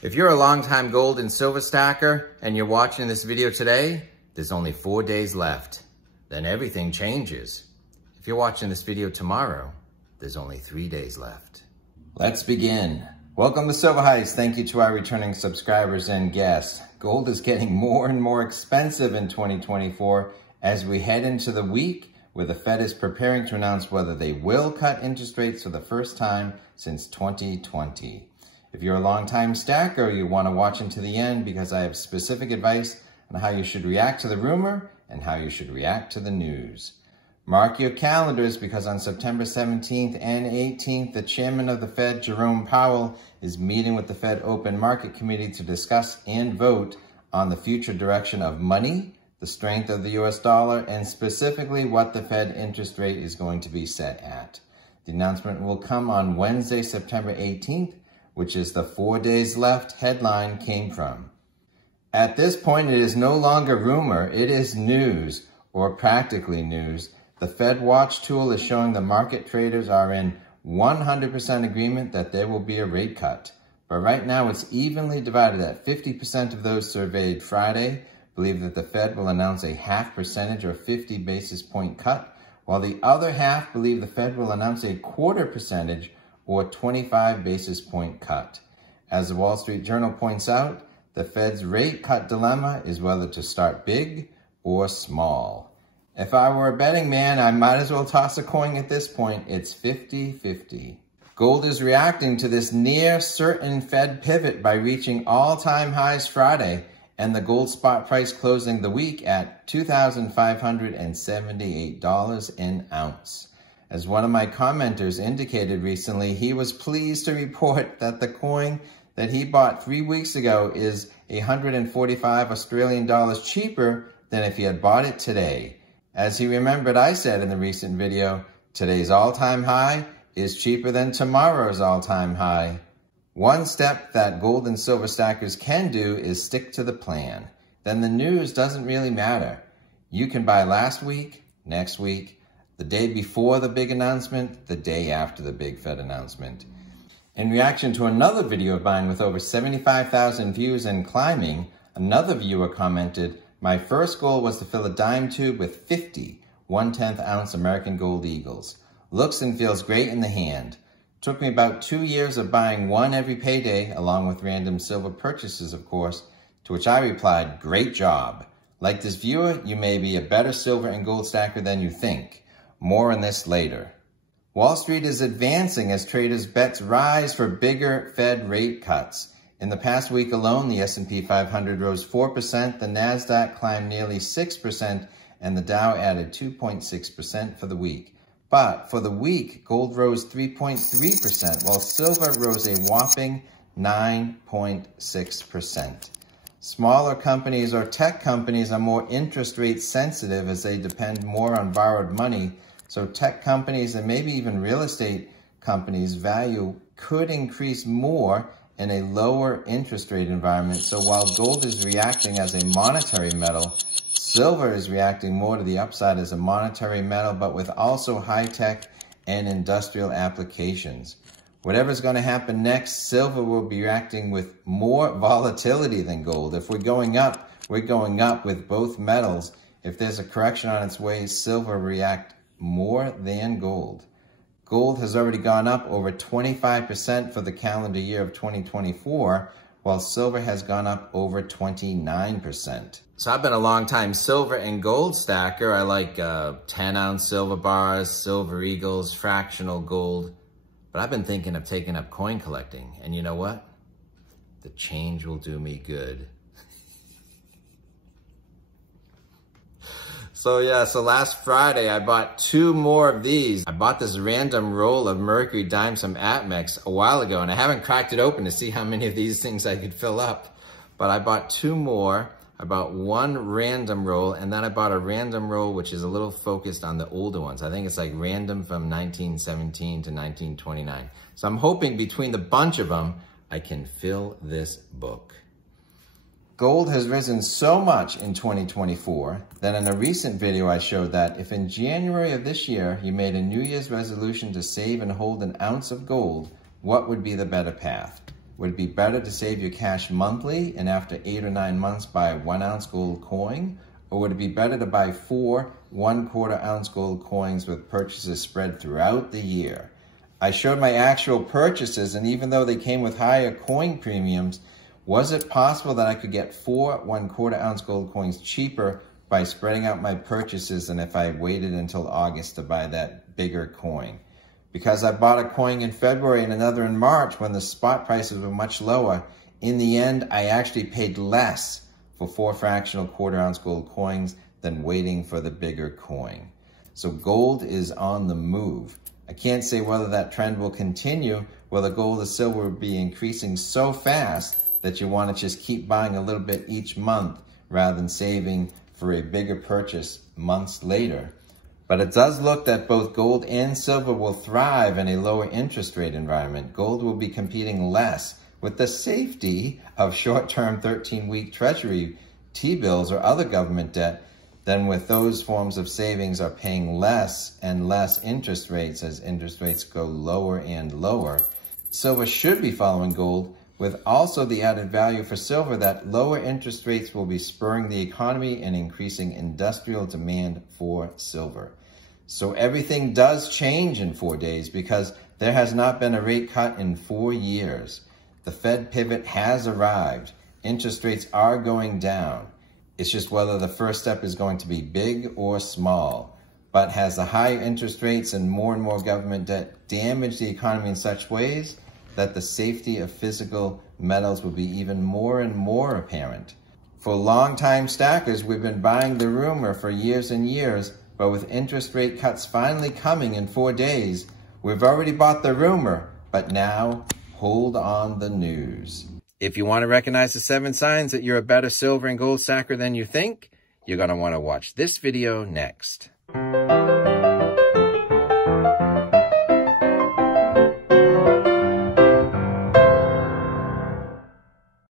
If you're a longtime gold and silver stacker and you're watching this video today, there's only 4 days left. Then everything changes. If you're watching this video tomorrow, there's only 3 days left. Let's begin. Welcome to Silver Heist. Thank you to our returning subscribers and guests. Gold is getting more and more expensive in 2024 as we head into the week where the Fed is preparing to announce whether they will cut interest rates for the first time since 2020. If you're a long-time stacker, you want to watch until the end because I have specific advice on how you should react to the rumor and how you should react to the news. Mark your calendars because on September 17th and 18th, the chairman of the Fed, Jerome Powell, is meeting with the Fed Open Market Committee to discuss and vote on the future direction of money, the strength of the US dollar, and specifically what the Fed interest rate is going to be set at. The announcement will come on Wednesday, September 18th, which is the 4 days left headline came from. At this point, it is no longer rumor, it is news, or practically news. The Fed Watch tool is showing the market traders are in 100% agreement that there will be a rate cut. But right now, it's evenly divided at 50% of those surveyed Friday believe that the Fed will announce a 0.5% or 50 basis point cut, while the other half believe the Fed will announce a 0.25% or 25 basis point cut. As the Wall Street Journal points out, the Fed's rate cut dilemma is whether to start big or small. If I were a betting man, I might as well toss a coin at this point. It's 50-50. Gold is reacting to this near certain Fed pivot by reaching all-time highs Friday and the gold spot price closing the week at $2,578 an ounce. As one of my commenters indicated recently, he was pleased to report that the coin that he bought 3 weeks ago is 145 Australian dollars cheaper than if he had bought it today. As he remembered, I said in the recent video, today's all-time high is cheaper than tomorrow's all-time high. One step that gold and silver stackers can do is stick to the plan. Then the news doesn't really matter. You can buy last week, next week, the day before the big announcement, the day after the big Fed announcement. In reaction to another video of mine with over 75,000 views and climbing, another viewer commented, "My first goal was to fill a dime tube with 50 1/10 ounce American Gold Eagles. Looks and feels great in the hand. Took me about 2 years of buying one every payday, along with random silver purchases, of course," to which I replied, "Great job. Like this viewer, you may be a better silver and gold stacker than you think. More on this later." Wall Street is advancing as traders' bets rise for bigger Fed rate cuts. In the past week alone, the S&P 500 rose 4%, the NASDAQ climbed nearly 6%, and the Dow added 2.6% for the week. But for the week, gold rose 3.3%, while silver rose a whopping 9.6%. Smaller companies or tech companies are more interest rate sensitive as they depend more on borrowed money. So tech companies and maybe even real estate companies' value could increase more in a lower interest rate environment. So while gold is reacting as a monetary metal, silver is reacting more to the upside as a monetary metal, but with also high-tech and industrial applications. Whatever's going to happen next, silver will be reacting with more volatility than gold. If we're going up, we're going up with both metals. If there's a correction on its way, silver will react more than gold. Gold has already gone up over 25% for the calendar year of 2024, while silver has gone up over 29%. So I've been a long time silver and gold stacker. I like 10-ounce silver bars, silver eagles, fractional gold. But I've been thinking of taking up coin collecting. And you know what? The change will do me good. So last Friday, I bought 2 more of these. I bought this random roll of Mercury dimes from APMEX a while ago, and I haven't cracked it open to see how many of these things I could fill up. But I bought 2 more. I bought 1 random roll, and then I bought a random roll which is a little focused on the older ones. I think it's like random from 1917 to 1929. So I'm hoping between the bunch of them, I can fill this book. Gold has risen so much in 2024 that in a recent video I showed that if in January of this year you made a New Year's resolution to save and hold an ounce of gold, what would be the better path? Would it be better to save your cash monthly and after 8 or 9 months buy a 1 ounce gold coin? Or would it be better to buy 4 1/4 ounce gold coins with purchases spread throughout the year? I showed my actual purchases, and even though they came with higher coin premiums, was it possible that I could get 4 1/4 ounce gold coins cheaper by spreading out my purchases than if I waited until August to buy that bigger coin? Because I bought a coin in February and another in March when the spot prices were much lower, in the end, I actually paid less for 4 fractional 1/4 ounce gold coins than waiting for the bigger coin. So gold is on the move. I can't say whether that trend will continue, whether gold or silver will be increasing so fast that you want to just keep buying a little bit each month rather than saving for a bigger purchase months later. But it does look that both gold and silver will thrive in a lower interest rate environment. Gold will be competing less with the safety of short-term 13-week Treasury T-bills or other government debt than with those forms of savings are paying less and less interest rates as interest rates go lower and lower. Silver should be following gold, with also the added value for silver that lower interest rates will be spurring the economy and increasing industrial demand for silver. So everything does change in 4 days because there has not been a rate cut in 4 years. The Fed pivot has arrived. Interest rates are going down. It's just whether the first step is going to be big or small. But has the higher interest rates and more government debt damaged the economy in such ways that the safety of physical metals will be even more and more apparent? For long-time stackers, we've been buying the rumor for years and years, but with interest rate cuts finally coming in 4 days, we've already bought the rumor, but now hold on the news. If you want to recognize the 7 signs that you're a better silver and gold stacker than you think, you're going to want to watch this video next.